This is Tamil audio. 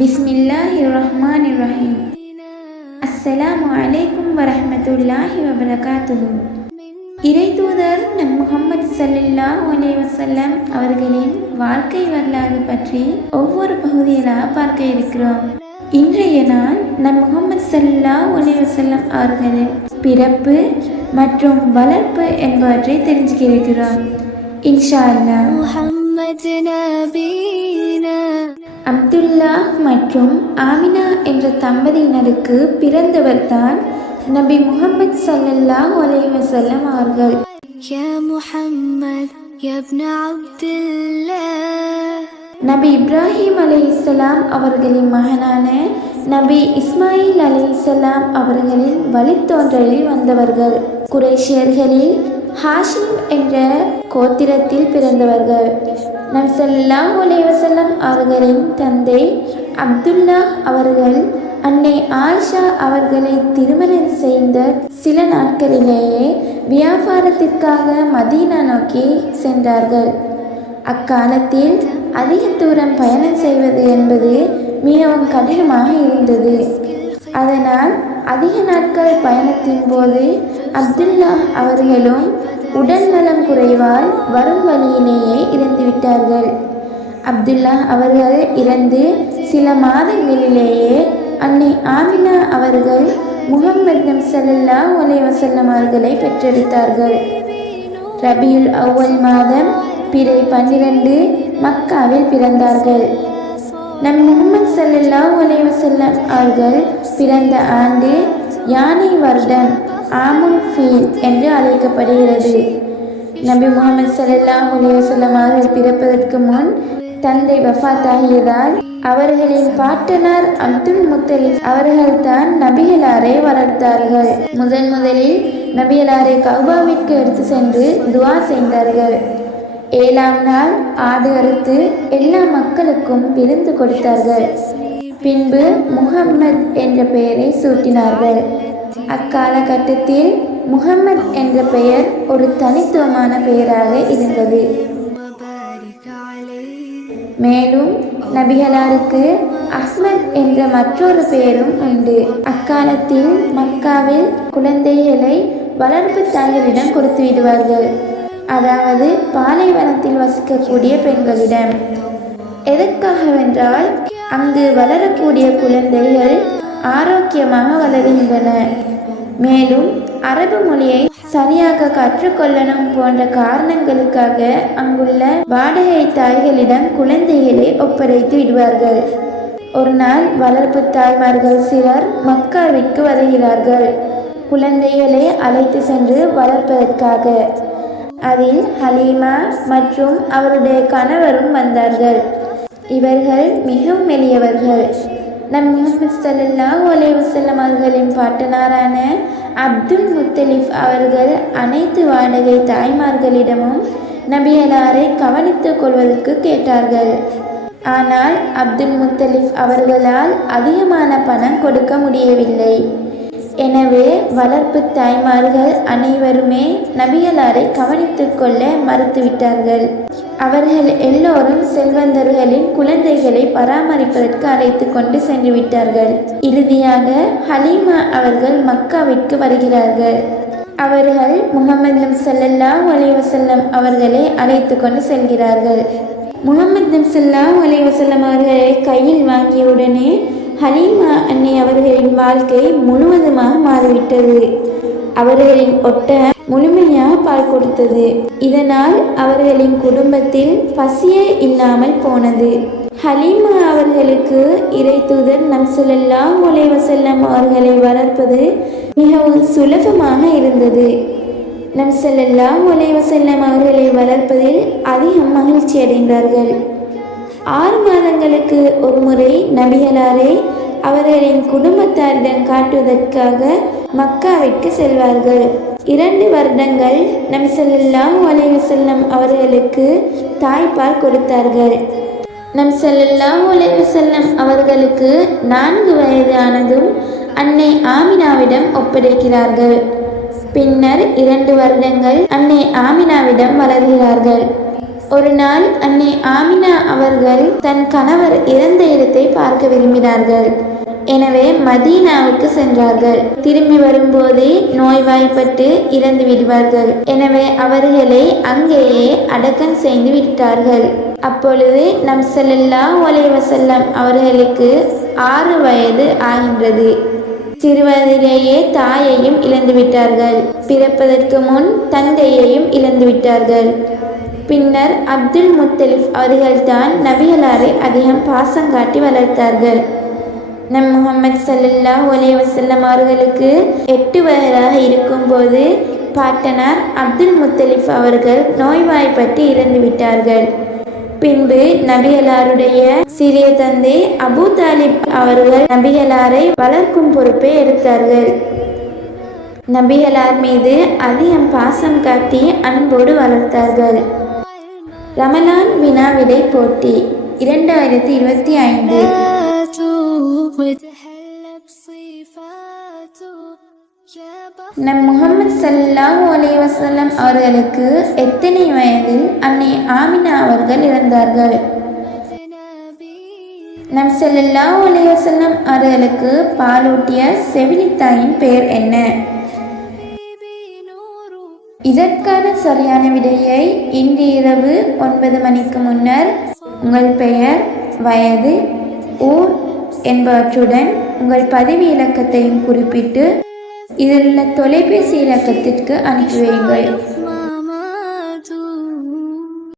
பிஸ்மில்லாஹிர்ரஹ்மானிர்ரஹீம். அஸ்ஸலாமு அலைக்கும் வரஹ்மத்துல்லாஹி வபரகாத்துஹு. இறைதூதர் நம் முஹம்மது ஸல்லல்லாஹு அலைஹி வஸல்லம் அவர்களின் வாழ்க்கை வரலாறு பற்றி ஒவ்வொரு பகுதிகளாக பார்க்க இருக்கிறோம். இன்றைய நாள் நம் முஹம்மது ஸல்லல்லாஹு அலைஹி வஸல்லம் அவர்களின் பிறப்பு மற்றும் வளர்ப்பு என்பவற்றை தெரிஞ்சுக்க இருக்கிறோம். இன்ஷா அல்லாஹ். அப்துல்லா மற்றும் ஆமினா என்ற தம்பதியினருக்கு பிறந்தவர் தான் நபி முஹம்மது ஸல்லல்லாஹு அலைஹி வஸல்லம் அவர்கள். நபி இப்ராஹிம் அலைஹிஸ்ஸலாம் அவர்களின் மகனான நபி இஸ்மாயில் அலைஹிஸ்ஸலாம் அவர்களின் வழித்தோன்றலில் வந்தவர்கள். குறைஷியர்களில் ஹாஷிம் என்ற கோத்திரத்தில் பிறந்தவர்கள். நபி ஸல்லல்லாஹு அலைஹி வஸல்லம் அவர்களின் தந்தை அப்துல்லா அவர்கள் அன்னை ஆயிஷா அவர்களை திருமணம் செய்த சில நாட்களிலேயே வியாபாரத்திற்காக மதீனா நோக்கி சென்றார்கள். அக்காலத்தில் அதிக தூரம் பயணம் செய்வது என்பது மிகவும் கடினமாக இருந்தது. அதனால் அதிக நாட்கள் பயணத்தின் போது அப்துல்லா அவர்களும் உடல் நலம் குறைவால் வரும் வழியிலேயே இறந்துவிட்டார்கள். அப்துல்லா அவர்கள் இறந்து சில மாதங்களிலேயே அன்னை ஆமினா அவர்கள் முஹம்மது ஸல்லல்லாஹு அலைஹி வஸல்லம் அவர்களை பெற்றெடுத்தார்கள். ரபியுல் அவ்வல் மாதம் பிறை 12 மக்காவில் பிறந்தார்கள். நம் முஹம்மது ஸல்லல்லாஹு அலைஹி வஸல்லம் அவர்கள் பிறந்த ஆண்டு யானை வருடம் ஆமுல் ஃபீல் என்று அழைக்கப்படுகிறது. நபி முஹம்மது ஸல்லல்லாஹு அலைஹி வஸல்லம் அவர்கள் பிறப்பதற்கு முன் தந்தை வஃபாத்தாகியதால் அவர்களின் பாட்டனார் அப்துல் முத்தலிப் அவர்கள்தான் நபிகளாரை வளர்த்தார்கள். முதலில் நபிகளாரை கஅபாவிற்கு எடுத்து சென்று துஆ செய்தார்கள். 7ஆம் நாள் ஆடு அறுத்து எல்லா மக்களுக்கும் விருந்து கொடுத்தார்கள். பின்பு முஹம்மது என்ற பெயரை சூட்டினார்கள். அக்காலகட்டத்தில் முஹம்மது என்ற பெயர் ஒரு தனித்துவமான பெயராக இருந்தது. மேலும் நபிகளாருக்கு அஹ்மத் என்ற மற்றொரு பெயரும் உண்டு. அக்காலத்தில் மக்காவில் குழந்தைகளை வளர்ப்பு தாய்களிடம் கொடுத்து விடுவார்கள், அதாவது பாலைவனத்தில் வசிக்கக்கூடிய பெண்களிடம். எதற்காகவென்றால் அங்கு வளரக்கூடிய குழந்தைகள் ஆரோக்கியமாக வளருகின்றன. மேலும் அரபு மொழியை சரியாக கற்றுக்கொள்ளணும் போன்ற காரணங்களுக்காக அங்குள்ள வாடகை தாய்களிடம் குழந்தைகளை ஒப்படைத்து விடுவார்கள். ஒரு நாள் வளர்ப்பு தாய்மார்கள் சிலர் மக்காவிற்கு வருகிறார்கள், குழந்தைகளை அழைத்து சென்று வளர்ப்பதற்காக. அதில் ஹலீமா மற்றும் அவருடைய கணவரும் வந்தார்கள். இவர்கள் மிகவும் எளியவர்கள். நம் முஹம்மது ஸல்லல்லாஹு அலைஹி வஸல்லம் அவர்களின் பாட்டனாரான அப்துல் முத்தலிப் அவர்கள் அனைத்து வாடகை தாய்மார்களிடமும் நபிகளாரை கவனித்துக் கொள்வதற்கு கேட்டார்கள். ஆனால் அப்துல் முத்தலிப் அவர்களால் அதிகமான பணம் கொடுக்க முடியவில்லை. எனவே வளர்ப்பு தாய்மார்கள் அனைவருமே நபிகளாரை கவனித்துக் கொள்ள மறுத்துவிட்டார்கள். அவர்கள் எல்லோரும் செல்வந்தர்களின் குழந்தைகளை பராமரிப்பதற்கு அழைத்து கொண்டு சென்று விட்டார்கள். இறுதியாக ஹலீமா அவர்கள் மக்காவிற்கு வருகிறார்கள். அவர்கள் முஹம்மது ஸல்லல்லாஹு அலைஹி வஸல்லம் அவர்களை அழைத்து கொண்டு செல்கிறார்கள். முஹம்மது ஸல்லல்லாஹு அலைஹி வஸல்லம் அவர்களை கையில் வாங்கியவுடனே ஹலீமா அன்னை அவர்களின் வாழ்க்கை முழுவதுமாக மாறிவிட்டது. அவர்களின் ஒட்டகம் முழுமையாக பால் கொடுத்தது. இதனால் அவர்களின் குடும்பத்தில் பசியே இல்லாமல் போனது. ஹலீமா அவர்களுக்கு இறைதூதர் நபி ஸல்லல்லாஹு அலைஹி வஸல்லம் அவர்களை வளர்ப்பது மிகவும் சுலபமாக இருந்தது. நபி ஸல்லல்லாஹு அலைஹி வஸல்லம் அவர்களை வளர்ப்பதில் அதிகம் மகிழ்ச்சி அடைந்தார்கள். 6 மாதங்களுக்கு ஒரு முறை நபிகளாரை அவர்களின் குடும்பத்தாரிடம் காட்டுவதற்காக மக்காவிற்கு செல்வார்கள். 2 வருடங்கள் நபி ஸல்லல்லாஹு அலைஹி வஸல்லம் அவர்களுக்கு தாய்ப்பால் கொடுத்தார்கள். நபி ஸல்லல்லாஹு அலைஹி வஸல்லம் அவர்களுக்கு 4 வயது ஆனதும் அன்னை ஆமினாவிடம் ஒப்படைக்கிறார்கள். பின்னர் 2 வருடங்கள் அன்னை ஆமினாவிடம் வளர்கிறார்கள். ஒரு நாள் அன்னை ஆமினா அவர்கள் தன் கணவர் இறந்த இடத்தை பார்க்க விரும்பினார்கள். எனவே மதீனாவுக்கு சென்றார்கள். திரும்பி வரும்போது நோய்வாய்ப்பட்டு இறந்து விடுவார்கள். எனவே அவர்களை அங்கேயே அடக்கம் செய்து விட்டார்கள். அப்பொழுது நம் ஸல்லல்லாஹு அலைஹி வஸல்லம் அவர்களுக்கு 6 வயது ஆகின்றது. சிறுவயதிலேயே தாயையும் இழந்துவிட்டார்கள். பிறப்பதற்கு முன் தந்தையையும் இழந்துவிட்டார்கள். பின்னர் அப்துல் முத்தலிப் அவர்கள்தான் நபிகளாரை அதிகம் பாசம் காட்டி வளர்த்தார்கள். நம் முஹம்மது ஸல்லல்லாஹு அலைஹி வஸல்லம் அவர்களுக்கு 8 வயதாக இருக்கும்போது பாட்டனார் அப்துல் முத்தலிப் அவர்கள் நோய்வாய்ப்பட்டு இறந்துவிட்டார்கள். பின்பு நபிகளாருடைய சிறிய தந்தை அபு தாலிப் அவர்கள் நபிகளாரை வளர்க்கும் பொறுப்பை எடுத்தார்கள். நபிகளார் மீது அதிகம் பாசம் காட்டி அன்போடு வளர்த்தார்கள். ரமலான் வினாவிடை போட்டி 2025. நம் முஹம்மது ஸல்லல்லாஹு அலைஹி வஸல்லம் அவர்களுக்கு எத்தனை வயதில் அன்னை ஆமினா அவர்கள் இறந்தார்கள்? நம் ஸல்லல்லாஹு அலைஹி வஸல்லம் அவர்களுக்கு பாலூட்டிய செவிலித்தாயின் பெயர் என்ன? இதற்கான சரியான விடையை இன்று இரவு 9 மணிக்கு முன்னர் உங்கள் பெயர், வயது, ஊர் என்பவற்றுடன் உங்கள் பதிவு இலக்கத்தையும் குறிப்பிட்டு இதில் உள்ள தொலைபேசி இலக்கத்திற்கு அனுப்பி வையுங்கள்.